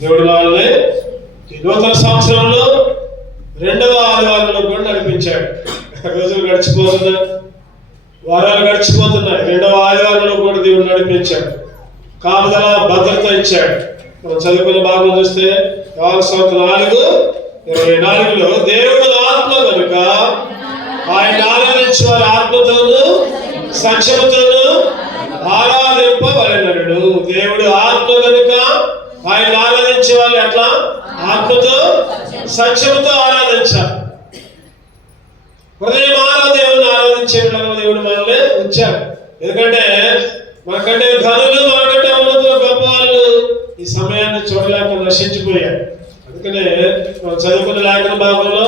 దేవుడు వాళ్ళని ఈ నూతన సంవత్సరంలో 2వ ఆదివారంలో కూడా నడిపించాడు. రోజులు గడిచిపోతున్నాయి, వారాలు గడిచిపోతున్నాయి. 2వ ఆదివారంలో కూడా దేవుడు నడిపించాడు, కాపుదల భద్రత ఇచ్చాడు. మనం చదువుకునే భాగం చూస్తే యోహాను సువార్త 4:24లో దేవుడు ఆత్మ కనుక ఆయన ఆరాధించే వారి ఆత్మతోను సత్యముతోను ఆరాధింపబడినడు. దేవుడు ఆత్మ కనుక ఆయన ఆరాధించే వాళ్ళు ఎట్లా? ఆత్మతో సత్యముతో ఆరాధించాలి. హృదయమారా దేవుడిని ఆరాధించే దేవుడు మనల్ని ఉంచాడు. ఎందుకంటే మనకంటే ఘనులు, మనకంటే ఉన్నతులు, గొప్ప వాళ్ళు ఈ సమయాన్ని చూడలేక నశించిపోయారు. అందుకనే మనం చదువుకున్న లేఖన భాగంలో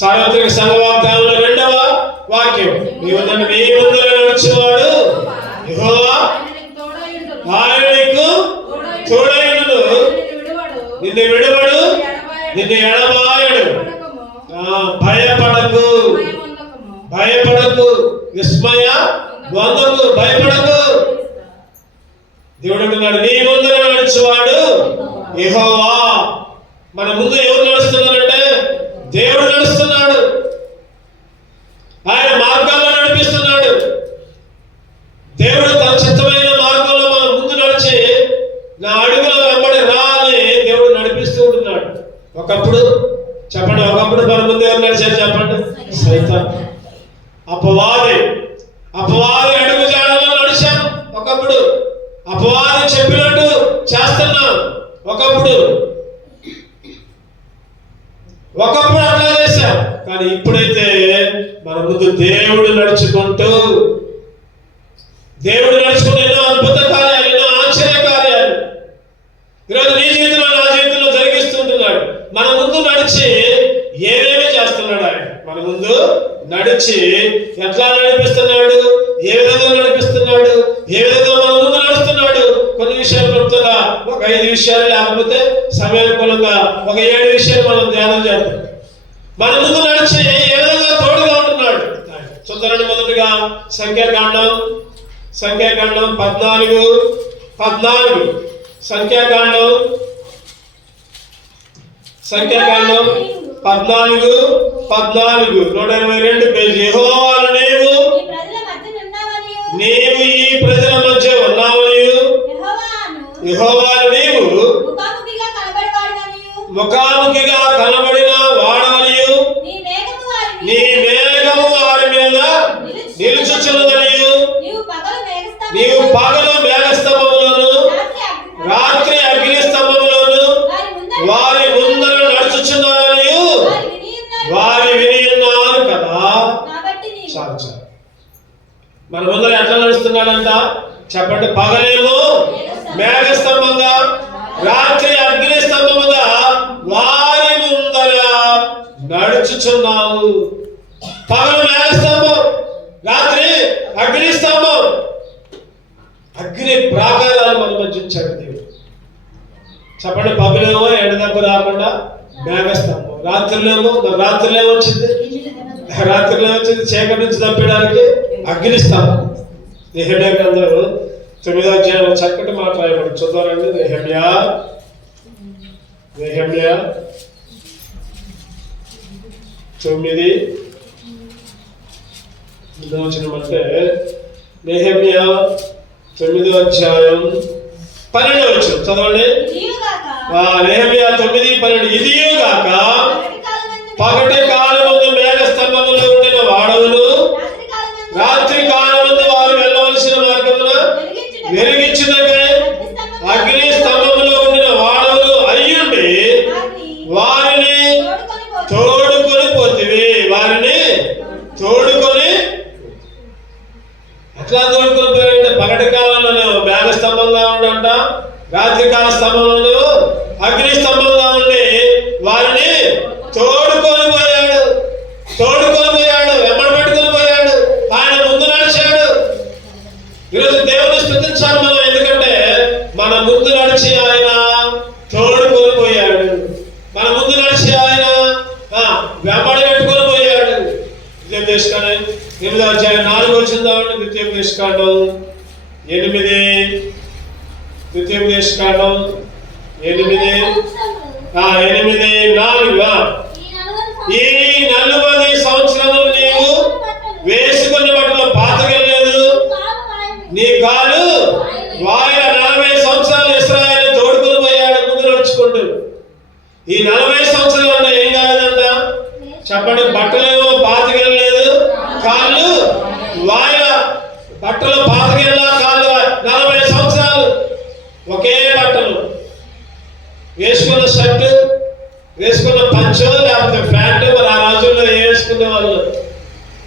సార్వత్రిక సంఘ వాగ్దానంలో 2వ వాక్యం, మీ ముందర నడిచేవాడు యెహోవా ఆయన నీకు తోడైయుండును, నిన్ను విడువడు, నిన్ను ఎడబాయడు. భయపడకు, భయపడకు, విస్మయ పొందకు, భయపడకు. దేవుడు అంటున్నాడు, నీ ముందర నడిచేవాడు యెహోవా. మన ముందు ఎవరు నడుస్తున్నారంటే దేవుడు నడుస్తున్నాడు. ఆయన మార్గాల్లో నడిపిస్తున్నాడు. దేవుడు తన చిత్తమైన మార్గంలో మన ముందు నడిచి నా అడుగుల వెంబడి రా అని దేవుడు నడిపిస్తూ ఉంటున్నాడు. ఒకప్పుడు చెప్పండి, ఒకప్పుడు మన ముందు ఎవరు నడిచారు చెప్పండి? సైతాన్, అపవాది అడుగు జాడలో నడిచాం. ఒకప్పుడు అపవాది చెప్పినట్టు చేస్తున్నాం. ఒకప్పుడు అట్లా చేశాం. కానీ ఇప్పుడైతే మన ముందు దేవుడు నడుచుకుంటూ ఎన్నో అద్భుత కార్యాలు, ఎన్నో ఆశ్చర్య కార్యాలు ఈరోజు నీ జీవితంలో, నా జీవితంలో జరిగిస్తుంటున్నాడు. మన ముందు నడిచి ఏమేమి చేస్తున్నాడు ఆయన? మన ముందు నడిచి ఎట్లా నడిపిస్తున్నాడు? ఏ విధంగా నడిపిస్తున్నాడు? ఏ విధంగా మన ముందు నడుస్తున్నాడు? కొన్ని విషయాలు చెప్తున్నా, ఒక 5 విషయాలు, లేకపోతే సమయానుకూలంగా ఒక 7 విషయాలు మనం ధ్యానం చేద్దాం. మన ముందు నడిచి ఏ విధంగా తోడుగా ఉంటున్నాడు చూద్దారండి. మొదటిగా సంఖ్యాకాండం 14 సంఖ్యాకాండం 122 పేజీ. యెహోవాను నీవు ఈ ప్రజల మధ్య ఉన్నావనియు, యెహోవాను నీవు ముఖాముఖిగా కనబడిన వాడవనియు, నీ మేఘము వారి మీద నిలుచుచున్నదనియు, నీవు పగలు మేఘస్తంభములోను రాత్రి అగ్ని స్తంభములోను వారి ముందర నడుచుచున్నారనియు వారి విని ఉన్నారు కదా. చాలు. మన ముందర ఎట్లా నడుస్తున్నాడంట చెప్పండి? పగలేమో మేఘస్తంభంగా, రాత్రి అగ్ని స్తంభముగా వారి ముందర నడుచుచున్నావు. పగలు మేఘస్తంభం, రాత్రి అగ్ని స్తంభం, అగ్ని ప్రాకారాలు మన మధ్య ఉంచాడు దేవుడు. చెప్పండి, పగలేమో ఎండదెబ్బ రాకుండా మేఘస్తంభం, రాత్రిలో వచ్చింది చీకటి నుంచి తప్పడానికి అగ్ని స్తంభం. నెహెమ్యా గ్రంథం 9వ అధ్యాయంలో చక్కటి మాట రాయబడి చూద్దారండి. నెహెమ్యా 9 వచ్చినమంటే నెహెమ్యా 9వ అధ్యాయం 12వ వచనం చదవండి. నెహెమ్యా 9:12 ఇదియుగాక పగటి కాలమందు మేఘ స్తంభములో ఉండిన వాడవులు రాత్రి కాలమందు వారు వెళ్ళవలసిన మార్గమున వెలిగించుటకై అగ్ని స్తంభములో ఉండిన వాడవులు అయ్యుండి వారిని తోడుకొని పోతివి. వారిని తోడుకొని ఎట్లా తోడుకొని పోయాడంటే పగటి కాలంలో మేఘ స్తంభంగా ఉండంట, రాత్రి కాల స్తంభంలో అగ్ని స్తంభంగా ఉండి వారిని తోడుకొని పోయాడు, వెంబడి పెట్టుకొని పోయాడు. ఆయన ముందు నడిచాడు. ఈరోజు దేవుని స్తుతించాలి మనం, ఎందుకంటే మన ముందు నడిచి ఆయన తోడుకొని పోయాడు. మన ముందు నడిచి ఆయన వెంబడి పెట్టుకొని పోయాడు. ద్వితీయోపదేశకాండం 8వ అధ్యాయం 4 వచ్చిందామండి. ద్వితీయోపదేశకాండం 8, ద్వితీయోపదేశకాండం 8 4 ఈ 40 సంవత్సరములు నీవు వేసుకున్న బట్టలు పాతకెళ్ళలేదు, నీ కాలు వాయిల 40 సంవత్సరాలు ఇశ్రాయేలు తోడుకుని పోయాడు ముందు నడుచుకుంటూ. ఈ 40 సంవత్సరాలు ఏం కాదంట చెప్పండి. బట్టలేమో పాతకెళ్ళలేదు, కాళ్ళు వాయిల బట్టలు పాతకెళ్ళా, కాళ్ళు 40 సంవత్సరాలు ఒకే బట్టలు వేసుకున్న షర్టు, వేసుకున్న పంచో లేకపోతే ప్యాంటు, మరి ఆ రోజుల్లో వేసుకునే వాళ్ళు.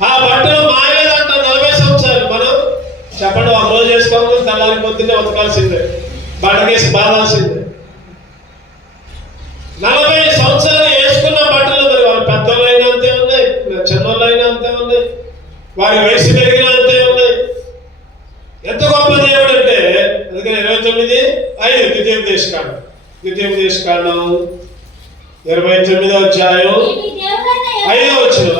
ఆ బట్టలు మాయలేదంట 40 సంవత్సరాలు. మనం చెప్పండి, ఒక రోజు వేసుకోవాలి, తెల్లారి పొద్దున్నే ఉతకాల్సిందే, బట్టకేసి బాధాల్సిందే. 40 సంవత్సరాలు వేసుకున్న బట్టలు మరి వాళ్ళ పెద్దోళ్ళు అయినా అంతే ఉన్నాయి, చిన్నోళ్ళు అయినా అంతే ఉన్నాయి, వారి వయసు పెరిగినా అంతే ఉన్నాయి. ఎంత గొప్ప దేవుడు అంటే అందుకని 29:5 ద్వితీయోపదేశకాండం 29వ అధ్యాయం 5వ వచనం.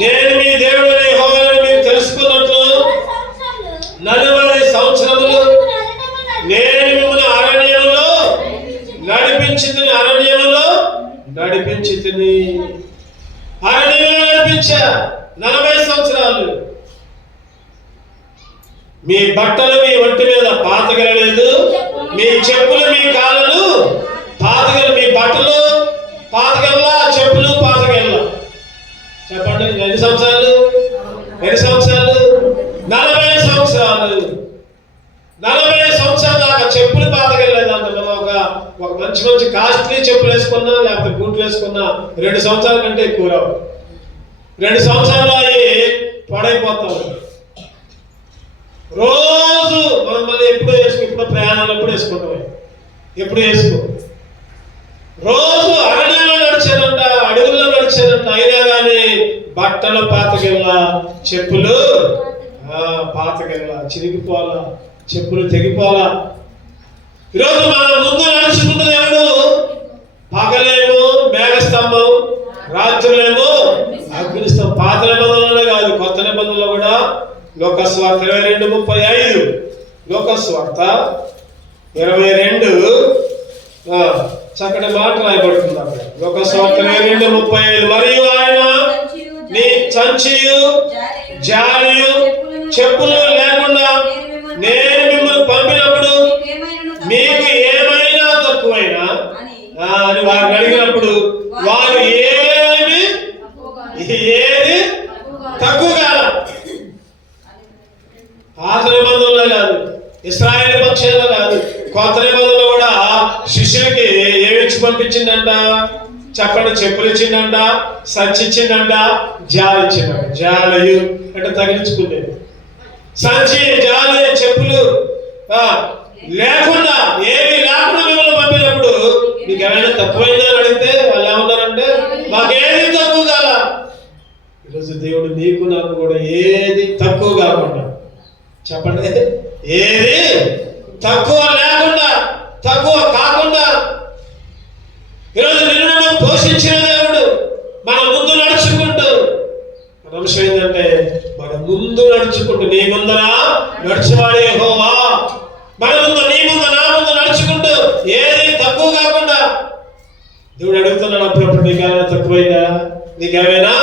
నేను మీ దేవుడైన యెహోవాను మీరు తెలుసుకున్నట్లు 40 సంవత్సరములు నేను మిమ్మల్ని అరణ్యంలో నడిపించితిని, అరణ్యంలో నడిపించా 40 సంవత్సరాలు. మీ బట్టలు మీ ఒంటి మీద పాతగలలేదు, మీ చెప్పులు మీ కాళ్ళను పాతగల, మీ బట్టలు పాతగల్లా, చెప్పులు పాతగల్లా. చెప్పండి, ఎన్ని సంవత్సరాలు? 40 సంవత్సరాలు. 40 సంవత్సరాల దాకా చెప్పులు పాతగలేదు అంట. మనం ఒక మంచి కాస్ట్లీ చెప్పులు వేసుకున్నా లేకపోతే బూట్లు వేసుకున్నా 2 సంవత్సరాల కంటే ఎక్కువ రావు. 2 సంవత్సరాలు అవి పాడైపోతాం. రోజు మనం మళ్ళీ ఎప్పుడు ప్రయాణాలు ఎప్పుడు వేసుకుంటాం, ఎప్పుడు వేసుకో. రోజు అరణ్యంలో నడిచారంట, అడవుల్లో నడిచారంట, అయినా కానీ బట్టలు పాతకెళ్ళా, చెప్పులు పాతకెళ్ళా, చిరిగిపోలా, చెప్పులు తెగిపోలా. ఈరోజు మనం ముందు నడుచుకుంటున్న దేవుడు పగలేమో మేఘస్తంభం, రాత్రులేమో అగ్నిస్తంభం. పాత నిబంధనలోనే కాదు, కొత్త నిబంధనలో కూడా లోకస్వార్త 22:35, లోకస్వార్త 22 చక్కటి మాట రాయబడుతుంది అక్కడ. లోకస్వార్త 22:35 మరియు ఆయన నీ సంచియు జాలియు చెప్పులు లేకుండా నేను మిమ్మల్ని పంపినప్పుడు మీకు ఏమైనా తక్కువైనా అని వారిని అడిగినప్పుడు వారు ఏది తక్కువ కాల. పాత నిబంధనలో కాదు, ఇశ్రాయేలు పక్షంలో కాదు, కొత్త నిబంధనలో కూడా శిష్యులకి ఏమిచ్చి పంపించిందంట చెప్పండి. చెప్పులు ఇచ్చిందంట, సంచి ఇచ్చిందంట, జాలి ఇచ్చిందంట. జాలయు అంటే తగిలించుకునేది, సంచి జాలి చెప్పులు లేకుండా ఏమి లేకుండా మిమ్మల్ని పంపినప్పుడు మీకు ఏమైనా తక్కువైందా అని అడిగితే వాళ్ళు ఏమన్నారంటే మాకేది తక్కువ కాల. ఈరోజు దేవుడు నీకు నాకు కూడా ఏది తక్కువ కాకుండా, చెప్పండి, ఏది తక్కువ లేకుండా, తక్కువ కాకుండా ఈరోజు నిన్ను పోషించిన దేవుడు మన ముందు నడుచుకుంటూ. మన అంశం ఏంటంటే మన ముందు నడుచుకుంటూ, నీ ముందర నడుచువాడే యెహోవా, మన ముందు, నీ ముందు, నా ముందు నడుచుకుంటూ ఏది తక్కువ కాకుండా. దేవుడు అడుగుతున్నాడు అప్పుడప్పుడు, నీకేమైనా తక్కువైందా, నీకేమైనా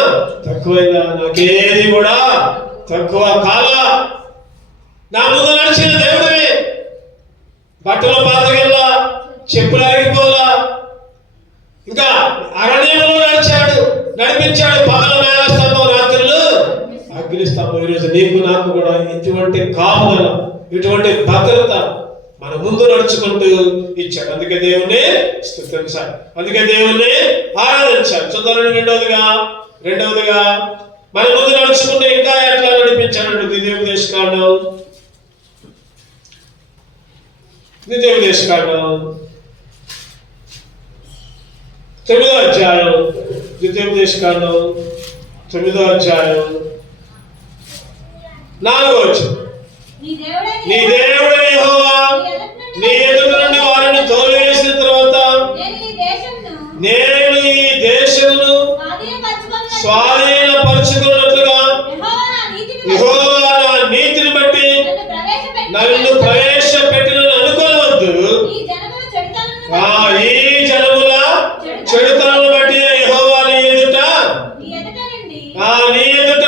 తక్కువైందా? నాకేది కూడా తక్కువ కాలా. నా ముందు నడిచిన దేవుడివి. బట్టలు పాతకెళ్ళా, చెప్పులు అరిగిపోలా, ఇంకా అరణ్యంలో నడిపించాడు, పగల మేఘస్తంభం, రాత్రులు అగ్నిస్తంభం. ఈరోజు నీకు నాకు కూడా ఇటువంటి కాపుదల, ఇటువంటి భద్రత మన ముందు నడుచుకుంటూ ఇచ్చాడు. అందుకే దేవుణ్ణి స్తుతించాలి, అందుకే దేవుణ్ణి ఆరాధించాలి. చూద్దాం. రెండవదిగా మన ముందు నడుచుకుంటూ ఇంకా ఎట్లా నడిపించాడు? ద్వితీయోపదేశకాండం 9వ అధ్యాయం, ద్వితీయోపదేశకాండం 9వ అధ్యాయం 4వ వచనం. నీ దేవుడైన యెహోవా నీ ఎదుట నుండి వారిని తోలివేసిన తర్వాత నేను ఈ దేశమును స్వాధీనపరచుకున్నట్లుగా యెహోవా నా నీతిని బట్టి నన్ను ప్రవేశపెట్టినని అనుకోవద్దు. ఈ జనముల చెడుతనాలను బట్టి యెహోవా నీ ఎదుట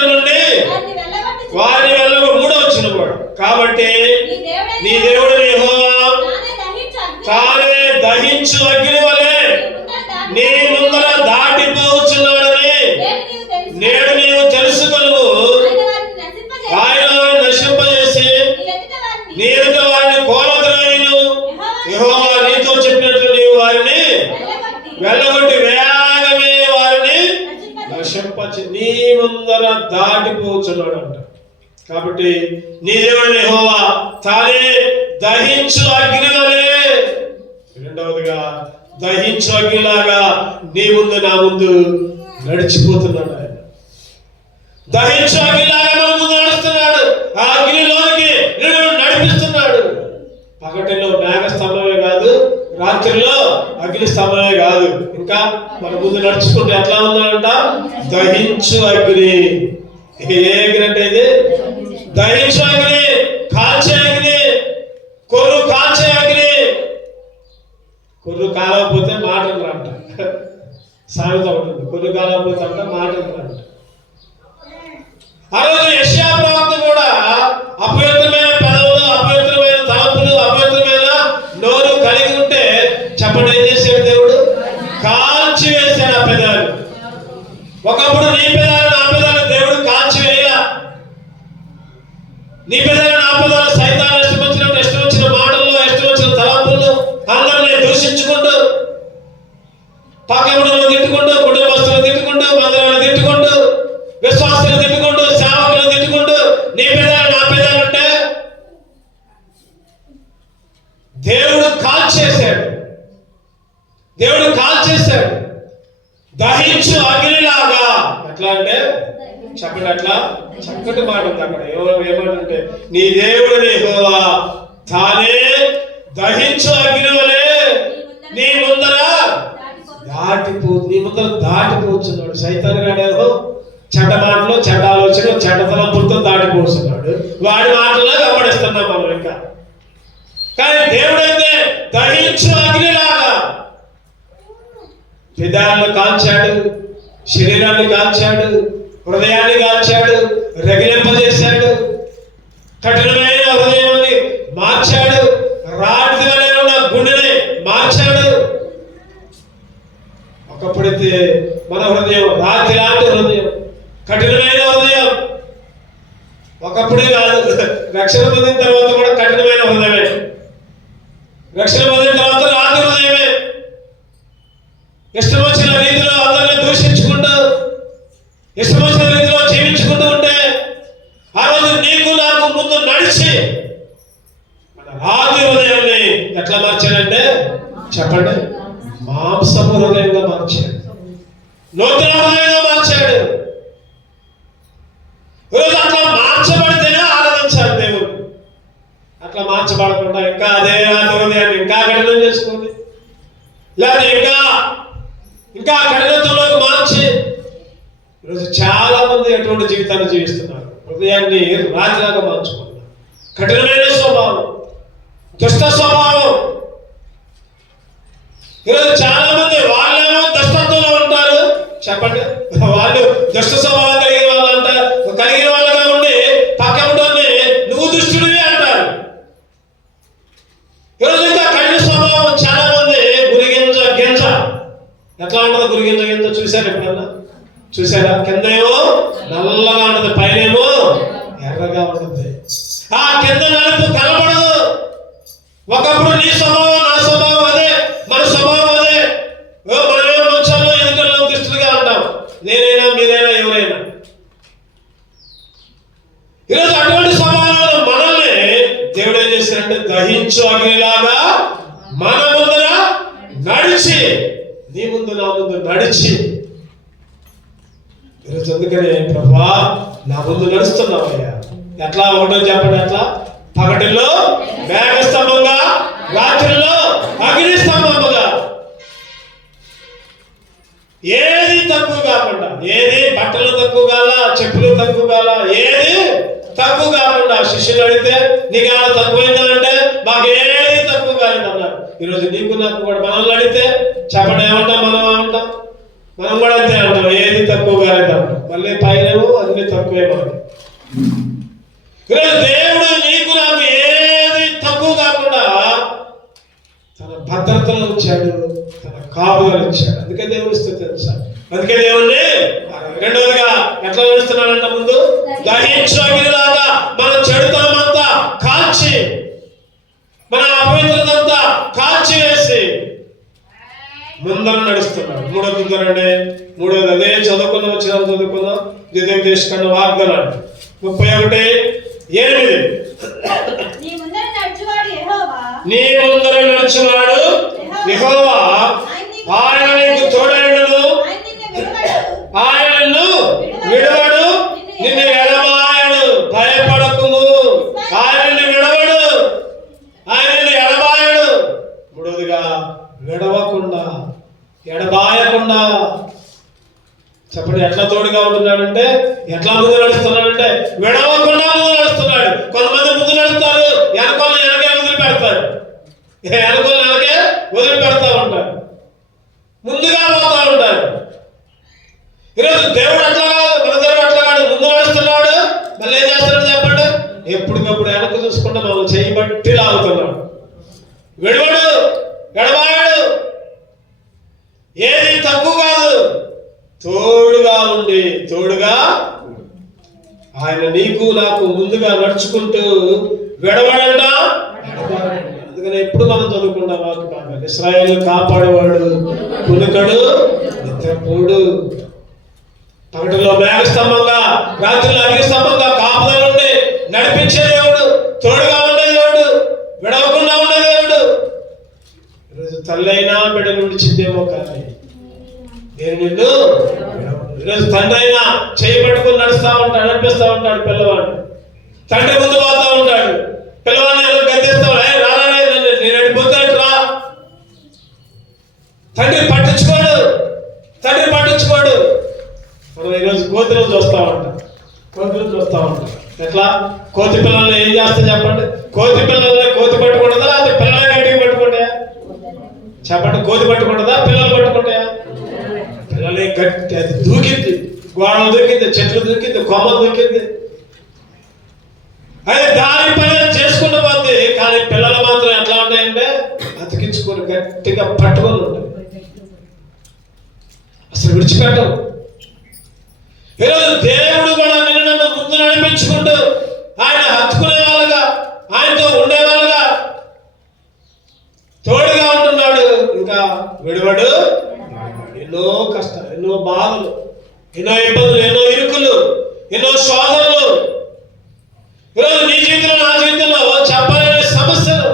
నుండి వారిని వెళ్ళగొట్టి. 3వ వచనం కూడా, కాబట్టి నీ దేవుడైన యెహోవా తానే దహించు అగ్ని వలె నీ ముందర దాటిపోవచ్చున్నాడని నేడు నీవు తెలుసుకొనుము. ఆయన నశింపజేసి నీ ఎదుట వారిని కోలద్రాయను. యెహోవా నీతో చెప్పినట్లు నీవు వారిని వెళ్ళగొట్టి వేగమే వారిని నశింపచి నీ ముందర దాటిపోవచ్చున్నాడు అంట. కాబట్టి నీ దేవుడైన యెహోవా తానే దహించు అగ్ని వలె, రెండవదిగా దహించు అగ్నిలాగా నీ ముందు నా ముందు నడిచిపోతున్నాడు. ఆయన దహించు అగ్నిలాగా మన ముందు నడుస్తున్నాడు. ఆ అగ్నిలోనికి నడిపిస్తున్నాడు. పగటిలో మేఘ స్తంభమే కాదు, రాత్రిలో అగ్ని స్తంభమే కాదు, ఇంకా మన ముందు నడుచుకుంటే ఎట్లా ఉందంట? దహించు అగ్ని. ఏ అగ్ని అంటే ఇది? దహించు అగ్ని, కాల్చే అగ్ని, కొర్రు కాల్చే అగ్ని. కొర్రు కాలకపోతే మాటలు అంట, సామెత ఉంటుంది. కొర్రు కాలకపోతే అంట మాటలు అంట. ఆ రోజు యెషయా ప్రవక్త కూడా అపవిత్రమైన పెదవులు, అపవిత్రమైన తలంపులు, అపవిత్రమైన నోరు కలిగి ఉంటే చెప్పండి, ఏం చేశాడు దేవుడు? కాల్చి వేశాడు ఆ పెదాలు. ఒకప్పుడు నీ పెదాలు నా పెదాలు దేవుడు కాల్చి వేయలా. నీ పెదాలు నా పెదాలు సైతాను ఇష్టం వచ్చినట్టు, ఇష్టం వచ్చిన మాటల్లో, ఇష్టం వచ్చిన తలంపుల్లో అందరినీ దూషించుకుంటూ, పక్కన తిట్టుకుంటూ, కుటుంబస్తులను తిట్టుకుంటూ, మందిరాలను తిట్టుకుంటూ, విశ్వాసులను తిట్టుకుంటూ, సేవకులను తిట్టుకుంటూ నీ పెదాలు నా పెదాలు అంటే దేవుడు కాల్చేశాడు. దేవుడు కాల్చేశాడు దహించు అగ్నిలాగా. ఎట్లా అంటే చెప్పండి, అట్లా చక్కటి మాట ఉంది అక్కడ. ఏమంటే నీ దేవుడు యెహోవా తానే దహించు అగ్ని వలె నీ ముందర దాటిపోతున్నాడు. సైతాను గాడేమో చెడ్డ మాటలు, చెడ్డ ఆలోచనలు, చెడ్డ తలంపులతో దాటిపోతున్నాడు. వాడి మాటల్లో గమనిస్తున్నాం మనం ఇంకా. కానీ దేవుడైతే దహించు అగ్నిలాగా పెదాలను కాల్చాడు, శరీరాన్ని కాల్చాడు, హృదయాన్ని కాల్చాడు, రగిలింపజేశాడు, కఠినమైన హృదయాన్ని మార్చాడు, రాతి వలె ఉన్న గుండెని మార్చాడు. ఒకప్పుడైతే మన హృదయం రాతి లాంటి హృదయం, కఠినమైన హృదయం. ఒకప్పుడే కాదు, రక్షణ పొందిన తర్వాత కూడా కఠినమైన హృదయమే. రక్షణ పొందిన తర్వాత రాతి హృదయమే. ఇష్టం వచ్చిన రీతిలో అందరినీ దూషించుకుంటూ, ఇష్టం వచ్చిన రీతిలో జీవించుకుంటూ ఉంటే ఆ రోజు నీకు నాకు ముందు నడిచి మన రాతి హృదయాన్ని ఎట్లా మార్చాడంటే చెప్పండి, మాంసపు హృదయంగా మార్చాడు, నూతన హృదయంగా మార్చాడు. ఈరోజు అట్లా మార్చబడితేనే ఆరాధించాలి దేవుడు. అట్లా మార్చబడకుండా ఇంకా అదే రాతి హృదయాన్ని ఇంకా కఠినం చేసుకుంది, లేదా ఇంకా కఠినత్వంలోకి మార్చి ఈరోజు చాలా మంది ఎటువంటి జీవితాన్ని జీవిస్తున్నారు. హృదయాన్ని రాతిలాగా మార్చుకున్నారు. కఠినమైన స్వభావం, దుష్ట స్వభావం. ఈరోజు చాలా మంది వాళ్ళేమో దుష్టత్వంలో ఉంటారు. చెప్పండి, వాళ్ళు దుష్ట స్వభావం కలిగిన వాళ్ళగా ఉండి పక్కనే నువ్వు దుష్టుడివి అంటారు. ఈరోజు ఇంకా కఠిన స్వభావం చాలా మంది గురిగింజ గింజ. ఎట్లా ఉంటుంది గురిగింజ గింజ? చూశారు ఎప్పుడన్నా? చూసారా? కింద ఏమో నల్లగా ఉంటుంది, పైన ఏమో ఎర్రగా ఉంటుంది. ఆ కింద నలుపు కనబడదు. ఒకప్పుడు నీ స్వభావం నా స్వభావం అదే, మన స్వభావం అదే. మనమేమో మంచాల్లో ఎదుటలో దుష్టులుగా ఉంటాం, నేనైనా మీరైనా ఎవరైనా. ఈరోజు అటువంటి స్వభావాలు మనల్ని దేవుడు ఏం చేశారంటే దహించు అగ్నిలాగా మన ముందర నడిచి, నీ ముందు నా ముందు నడిచి. ఈరోజు అందుకనే ప్రభువా నా ముందు నడుస్తున్నావయ్యా. ఎట్లా ఉండో చెప్పండి. ఎట్లా? పగటిలో మేఘ స్తంభంగా, రాత్రిలో అగ్ని స్తంభముగా. ఏది తక్కువ కాకుండా, ఏది బట్టలు తక్కువ కాల, చెప్పులు తక్కువ కాల, ఏది తక్కువ కాకుండా. శిష్యులు అడిగితే నీకు ఏమైనా తక్కువైందా అంటే మాకు ఏది తక్కువ కాలేదు అన్నారు. ఈరోజు నీకు నాకు కూడా మనల్ని అడిగితే చెప్పండి ఏమంటాం? మనం కూడా అంతే అంటాం, ఏది తక్కువగా అంటాం. మళ్ళీ పైనేమో అన్ని తక్కువే మనకి. ఈరోజు దేవుడు నీకు నాకు ఏది తక్కువ కాకుండా తన భద్రతలు ఇచ్చాడు, తన కాపుదలు ఇచ్చాడు. అందుకే దేవుని స్తుతించాలి. అందుకే దేవుణ్ణి రెండవదిగా ఎట్లా విడుస్తున్నాడంట? ముందు దహించు అగ్నిలాగా మన చెడుతనమంతా కాల్చి, మన అపవిత్రతంతా కాల్చి వేసి ముందర నడుస్తున్నాడు. మూడోది అదే చదువుకున్నాం, ద్వితీయోపదేశకాండ వాగ్దానం 31:8. నీ ముందర నడుచువాడు యెహోవా, ఆయన నీకు తోడైనను, ఆయన నిన్ను విడవడు, నిన్ను ఎడబాయడు. భయపడకుము, ఆయన నిన్ను విడవడు, ఆయన నిన్ను ఎడబాయడు. మూడవదిగా విడవకుండా, ఎడబాయకుండా. చెప్పండి, ఎట్లా తోడుగా ఉంటున్నాడంటే, ఎట్లా ముందు నడుస్తున్నాడంటే విడవకుండా ముందు నడుస్తున్నాడు. కొంతమంది ముందు నడుస్తారు, వెనకే వదిలిపెడతారు, వెనకే వదిలిపెడతా ఉంటారు, ముందుగా పోతా ఉంటారు. ఈరోజు దేవుడు అట్లా కాదు, మన దేవుడు అట్లా కాదు. ముందు నడుస్తున్నాడు, మళ్ళీ ఏం చేస్తున్నాడు చెప్పండి? ఎప్పటికప్పుడు వెనక చూసుకుంటే మనం చేయబట్టి లాగుతున్నాడు. విడవడు, ఎడబాయడు, ఏది తక్కువ కాదు, తోడుగా ఉండి, తోడుగా ఆయన నీకు నాకు ముందుగా నడుచుకుంటూ విడవడంట. అందుకని ఎప్పుడు మనం చదువుకున్న వాకు బాగా, ఇశ్రాయేలు కాపాడేవాడు కునుకడు నిద్రపోడు. పగటిలో మేఘస్తంభంగా, రాత్రిలో అగ్నిస్తంభంగా కాపుదల ఉండి నడిపించే దేవుడు, తోడుగా ఉండే దేవుడు, విడవకుండా ఉండే దేవుడు. ఈరోజు తల్లైనా బిడ్డలు విడిచిందేమో కానీ నేను నిన్ను, ఈరోజు తండ్రి అయినా చేయబట్టుకుని నడుస్తూ ఉంటాడు, నడిపిస్తూ ఉంటాడు పిల్లవాడు. తండ్రి ముందు పోతా ఉంటాడు, పిల్లవాడిని ఎలా గద్దిస్తాడు, రారా నేను అడిగిపోతాడు రా. తండ్రి పట్టించుకోడు. మనం ఈరోజు కోతులను చూస్తూ ఉంటాం. ఎట్లా? కోతి పిల్లల్ని ఏం చేస్తా చెప్పండి? కోతి పిల్లల్ని కోతి పట్టుకుంటుందా, లేకపోతే పిల్లలే గట్టిగా పట్టుకుంటాయా? చెప్పండి, కోతి పట్టుకుంటుందా, పిల్లలు పట్టుకుంటాయా? పిల్లలే గట్టి, అది దూకింది, గోడలు దూకింది, చెట్లు దూకింది, కొమ్మలు దూకింది, అది దాని పని చేసుకుంటూ పోతే. కానీ పిల్లలు మాత్రం ఎట్లా ఉంటాయంటే అతికించుకొని గట్టిగా పట్టుకొని ఉంటాయి, అసలు విడిచిపెట్టవు. ఈరోజు దేవుడు కూడా నిన్ను నన్ను ముందు నడిపించుకుంటూ ఆయన హత్తుకునే వాళ్ళుగా, ఆయనతో ఉండేవాళ్ళుగా తోడుగా ఉంటున్నాడు. ఇంకా విడవడు. ఎన్నో కష్టాలు, ఎన్నో బాధలు, ఎన్నో ఇబ్బందులు, ఎన్నో ఇరుకులు, ఎన్నో శోధనలు ఈరోజు నీ జీవితంలో, నా జీవితంలో చెప్పలేని సమస్యలు,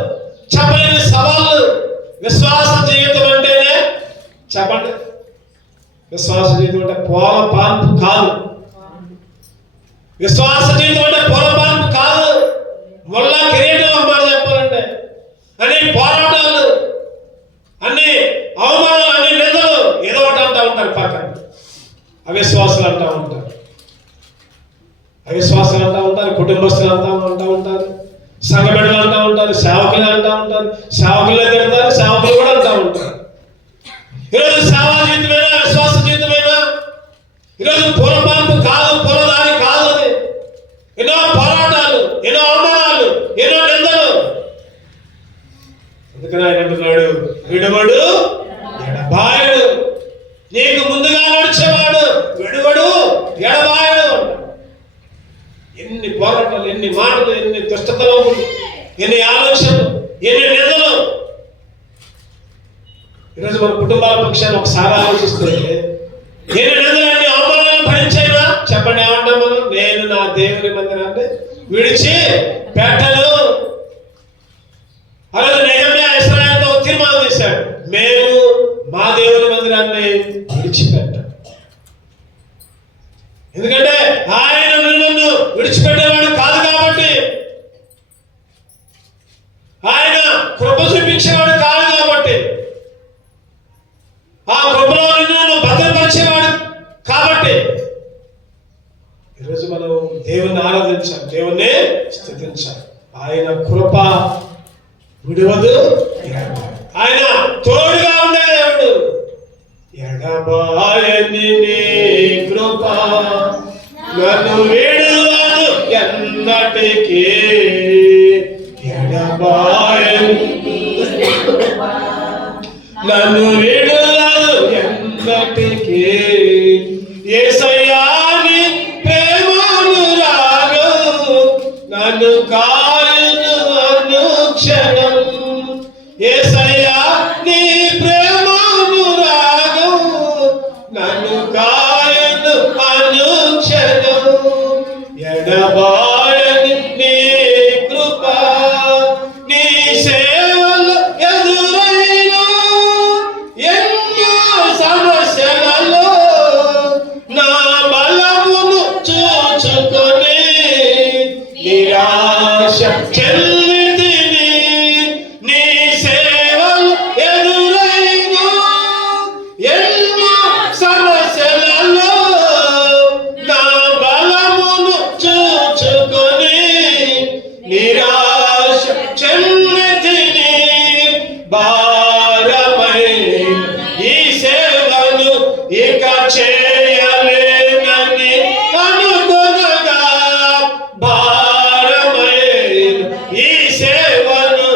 చెప్పలేని సవాళ్ళు. విశ్వాస జీవితం అంటేనే చెప్పండి, విశ్వాస జీవితం అంటే పూల పాన్పు కాదు. విశ్వాస జీవితం అంటే పూల పాన్పు కాదు. ముళ్ళ కిరీటం అన్నమాట చెప్పాలంటే. అన్ని పోరాటాలు, అన్ని అవమానాలు, అన్ని నిందలు, ఏదో ఒకటి అంటూ ఉంటారు పక్కన. అవిశ్వాసాలు అంటూ ఉంటారు, కుటుంబస్తులు అంటూ ఉంటారు, సంఘ బిడ్డలు అంటూ ఉంటారు, సేవకులు అంటూ ఉంటారు, సేవకులే తిడతారు, సేవకులు కూడా అంటూ ఉంటారు. ఈరోజు సేవా జీవితమైనా, విశ్వాస జీవితమైనా ఈరోజు పూలపాన్పు కాదు, పూలదారి కాదు. అది ఎన్నో పోరాటాలు, ఎన్నో అవమానాలు, ఎన్నో నిందలు. అందుకని ఆయన అంటున్నాడు, విడవడు, ఎడబాయడు. నీకు ముందుగా నడిచేవాడు విడవడు, ఎడబాయడు. ఎన్ని పోరాటాలు, ఎన్ని మాటలు, ఎన్ని దుష్టతలములు, ఎన్ని ఆలోచనలు, ఎన్ని నిందలు. ఈరోజు మన కుటుంబాల పక్షాన్ని ఒకసారి ఆలోచిస్తే ఎన్ని నిందలు, ఎన్ని అవమానాలను భరించైనా చెప్పండి, ఏమంటాం మనం? నేను నా దేవుని మందిరాన్ని విడిచి పెట్టను. అలాగే నెహెమ్యా ఇశ్రాయేలుతో తీర్మానం చేశాడు, మేము మా దేవుని మందిరాన్ని విడిచిపెట్టాం. ఎందుకంటే ఆయన నన్ను విడిచిపెట్టేవాడు కాదు కాబట్టి, ఆయన కృప చూపించేవాడు కాదు కాబట్టి, ఆ కృపలో నిన్ను భద్రపరిచేవాడు కాబట్టి ఈరోజు మనం దేవుణ్ణి ఆరాధించాలి, దేవుణ్ణి స్తుతించాలి. ఆయన కృప విడవదు, ఎడబాయని నీ కృప నన్ను విడువదు ఎన్నటికీ. ఎడబాయని నన్ను విడువదు ఎన్నటికీ. యేసయ్యా నీ ప్రేమానురాగం నన్ను కాయును అనుక్షణం. యేసయ్యా నీ ప్రేమానురాగం నన్ను కాయును అనుక్షణం. ఎడబాయని నీ కృప నీ సేవలు ఎదురైన ఎన్నో సమస్యలలో నా బలమును చూచుకొని నిరాశ చెందితిని. నీ సేవలు ఎదురైన ఎన్నో సమస్యలలో నా బలమును చూచుకొని నిరాశ చెందితిని. భారమై ఈ సేవను ఇక చేయలేనని అనుకొనగా, భారమై ఈ సేవను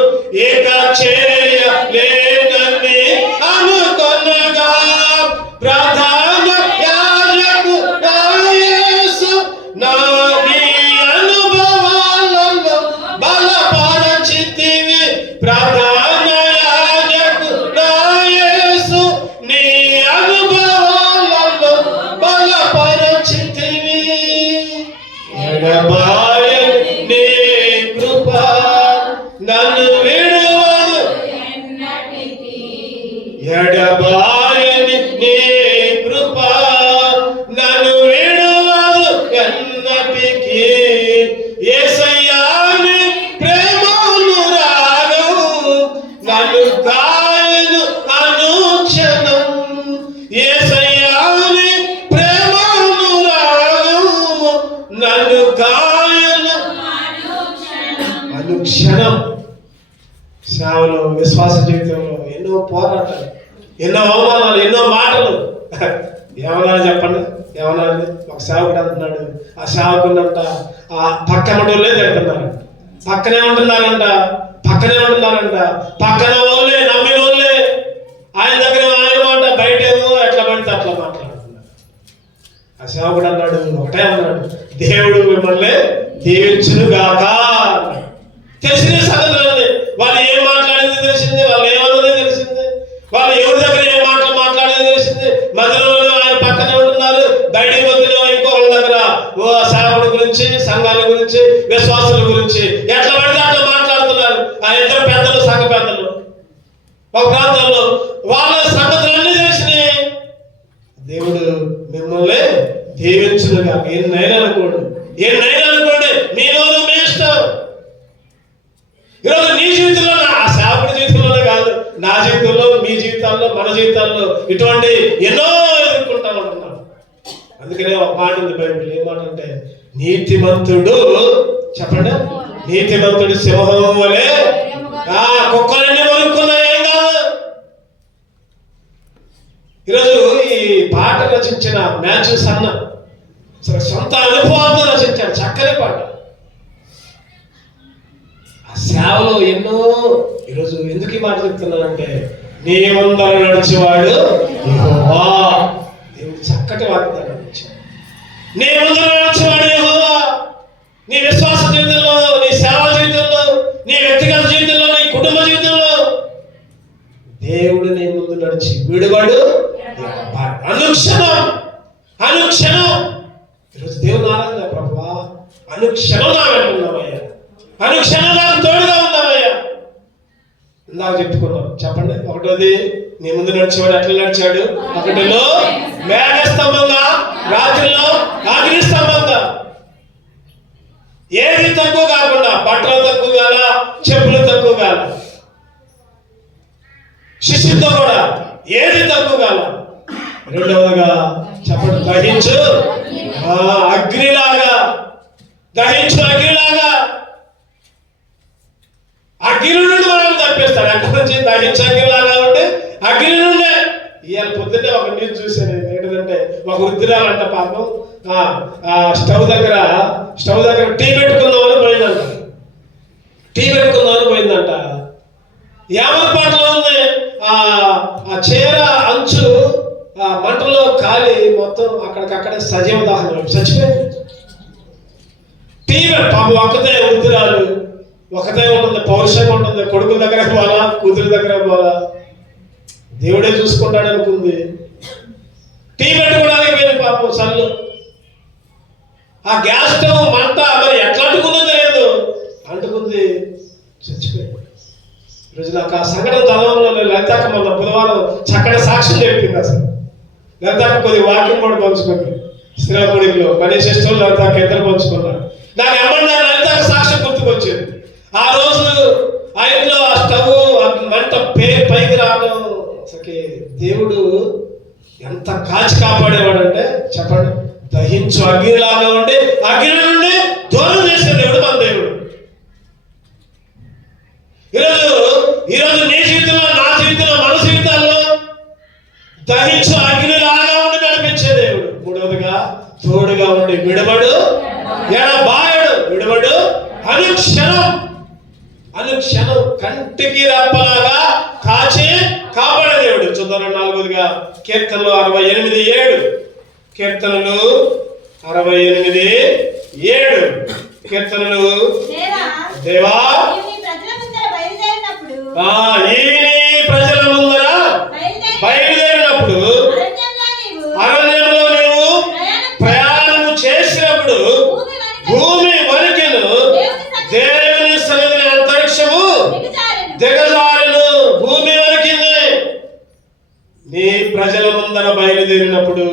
ఇక చేయలేనని అనుకొనగా, ప్రధాన యాజకుడా యేసు నా నీ అనుభవాలలో బలపరచితివి. ప్రధాన యాజకుడా యేసు నీ అనుభవాలలో బలపరచితివి. ఎడబాయని నీ కృప నన్ను విడువదు. ఎడబాయని నీ కృప నన్ను విడువదు ఎన్నటికీ. యేసయ్యా నీ ప్రేమానురాగం నన్ను కాయును అనుక్షణం. యేసయ్యా నీ ప్రేమానురాగం నన్ను కాయును అనుక్షణం. సేవలో విశ్వాస జీవితంలో ఎన్నో పోరాటాలు, ఎన్నో అవమానాలు, ఎన్నో మాటలు. ఏమన్నా చెప్పండి, ఏమన్నా ఒక సేవకుడు అంటున్నాడు, ఆ సేవకుడంట ఆ పక్కన వాళ్ళే తింటున్నారు, పక్కనే ఉంటున్నారంట, పక్కన వాళ్ళే నమ్మిన వాళ్ళే ఆయన దగ్గర ఆయన మాట, బయటేమో ఎట్లా పడితే అట్లా మాట్లాడుతున్నారు. ఆ సేవకుడు అన్నాడు, ఒకటే అన్నాడు, దేవుడు మిమ్మల్ని దీవించును గాక. తెలిసిన సంగతులన్నీ, వాళ్ళు ఏం మాట్లాడింది తెలిసింది, వాళ్ళు ఏమన్నది తెలిసింది, వాళ్ళు ఎవరి దగ్గర ఏం మాటలు మాట్లాడేది తెలిసింది. మధ్యలో ఆయన పక్కనే ఉంటున్నారు, బయటికి వద్దులో ఇంకొకరి దగ్గర ఓ సేవకుడి గురించి, సంఘాల గురించి, విశ్వాసుల గురించి ఎట్లా పడితే అట్లా మాట్లాడుతున్నారు. ఆ ఇద్దరు పెద్దలు, సంఘ పెద్దలు ఒక ప్రాంతంలో వాళ్ళ సంగతులన్నీ తెలిసినాయి. దేవుడు మిమ్మల్ని దీవించునుగా. ఎన్నైనా అనుకోండి, మీలోనూ మీ ఇష్టం. ఈరోజు నీ జీవితంలో, ఆ సేవకుడి జీవితంలోనే కాదు, నా జీవితంలో, మీ జీవితాల్లో, మన జీవితాల్లో ఇటువంటి ఎన్నో ఎదుర్కొంటా ఉంటున్నాం. అందుకనే ఒక మాట ఉంది బైబిల్, ఏ మాట అంటే, నీతిమంతుడు, చెప్పండి, నీతిమంతుడు సింహం వలె కుక్కలన్నీ వరుక్కున్నా ఏం కాదు. ఈరోజు ఈ పాట రచించిన మ్యాథ్యూస్ అన్న సొంత అనుభవాలతో రచించాడు చక్కని పాట. ఆ సేవలో ఎన్నో, ఈరోజు ఎందుకు ఈ మాట చెప్తున్నానంటే, నీ ముందర నడిచేవాడు యెహోవా. దేవుడు చక్కటి వాగ్దానం ఇచ్చాడు. నీ ముందర నడిచేవాడు యెహోవా. నీ విశ్వాస జీవితంలో, నీ సేవా జీవితంలో, నీ వ్యక్తిగత జీవితంలో, నీ కుటుంబ జీవితంలో దేవుడు నీ ముందు నడిచి విడువాడు అనుక్షణం. ఈరోజు దేవుని ఆరాధన, ప్రభువా అనుక్షణం నా వెంటున్నావయ్యా, అనుక్షణం నాకు తోడుగా ఉన్నావయ్యా. ఇందాక చెప్పుకున్నాం, చెప్పండి. ఒకటోది, నీ ముందు నడిచేవాడు ఎట్లా నడిచాడు? ఒకటిలో మేఘస్తంభంగా, రాత్రిలో అగ్నిస్తంభంగా. ఏది తక్కువ కాకుండా, బట్టలు తక్కువ కాల, చెప్పులు తక్కువ కాల, శిష్యుతో కూడా ఏది తక్కువ కాల. రెండవదిగా చెప్పండి, దహించు అగ్నిలాగా. అగ్ని నుండి మనం తప్పిస్తాడు. అక్కడి నుంచి దహించు అగ్నిలాగా ఉంటే అగ్ని నుండే. ఇవాళ పొద్దున పొద్దున్నే ఒక న్యూస్ చూశాను. ఏంటంటే ఒక వృద్ధురాలంట పాపం స్టవ్ దగ్గర టీ పెట్టుకుందామని పోయిందంట. యామరపాటలో ఉంది. ఆ చీర అంచు మంటలో కాలి మొత్తం అక్కడికక్కడే సజీవ దహనం చచ్చిపోయింది. టీ పాపం ఒక్కతే వృద్ధురాలు, ఒకతే ఉంటుంది, పౌరుషంగా ఉంటుంది. కొడుకుల దగ్గర పోవాలా, కూతురి దగ్గర పోవాలా, దేవుడే చూసుకుంటాడు అనుకుంది. టీ పెట్టుకోవడానికి పోయింది పాపం సల్లు. ఆ గ్యాస్ స్టవ్ మంట మరి ఎట్లా అంటుకుందో తెలియదు, అంటుకుంది, చచ్చిపోయింది. ఈరోజు నాకు ఆ సంఘటన తలంలో లలితాక మొన్న బుధవారం చక్కటి సాక్ష్యం చెప్పింది. అసలు లలితాక కొద్దిగా వాక్యం కూడా పంచుకుంది. శ్రీరాకుడిలో గణేష్ సిస్టర్ లలితాక ఇద్దరు పంచుకున్నారు. నాకు ఏమన్నా లలితాక సాక్ష్యం గుర్తుకొచ్చింది. ఆ రోజు ఆ ఇంట్లో ఆ స్టవ్ మంట పైకి రావడం, అసలుకి దేవుడు ఎంత కాచి కాపాడేవాడంటే చెప్పండి, దహించు అగ్నిలాగా ఉండి అగ్ని నుండి దూరం చేసే దేవుడు మన దేవుడు. ఈరోజు నీ జీవితంలో, నా జీవితంలో, మన జీవితాల్లో దహించు అగ్నిలాగా ఉండి నడిపించే దేవుడు. మూడవదిగా తోడుగా ఉండి విడబడు ఎడబాయడు, విడబడు అనుక్షణం కంటికి రెప్పలాగా కాచి కాపాడే దేవుడు. చూద్దాం. 4వదిగా కీర్తనలు 68:7. కీర్తనలు 68:7. కీర్తనలు దేవా ఈ ప్రజల ముందర బయలుదేరినప్పుడు అరణ్యంలో నీవు ప్రయాణం చేసినప్పుడు భూమి వణికెను, దేవుని సన్నిధిని అంతరిక్షము దిగజారును. భూమి వణికింది. నీ ప్రజల ముందర బయలుదేరినప్పుడు